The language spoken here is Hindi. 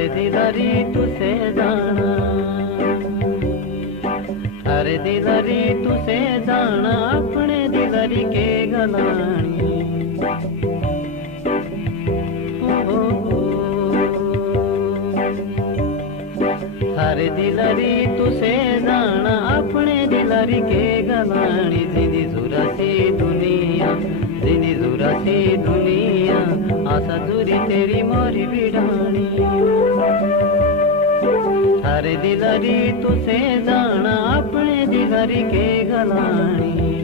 अरे दिलरी तुसे जाना, अरे दिलरी तुसे जाना अपने दिलरी के गलानी। अरे दिलरी तुसे जाना अपने दिलरी के गलानी। जिंदी जुरासी दुनिया, जिंदी जुरासी दुनिया, आशा जुरी तेरी मोरी बिडानी। अरे दिलरी तुसे जाना अपने दिलरी के गलानी।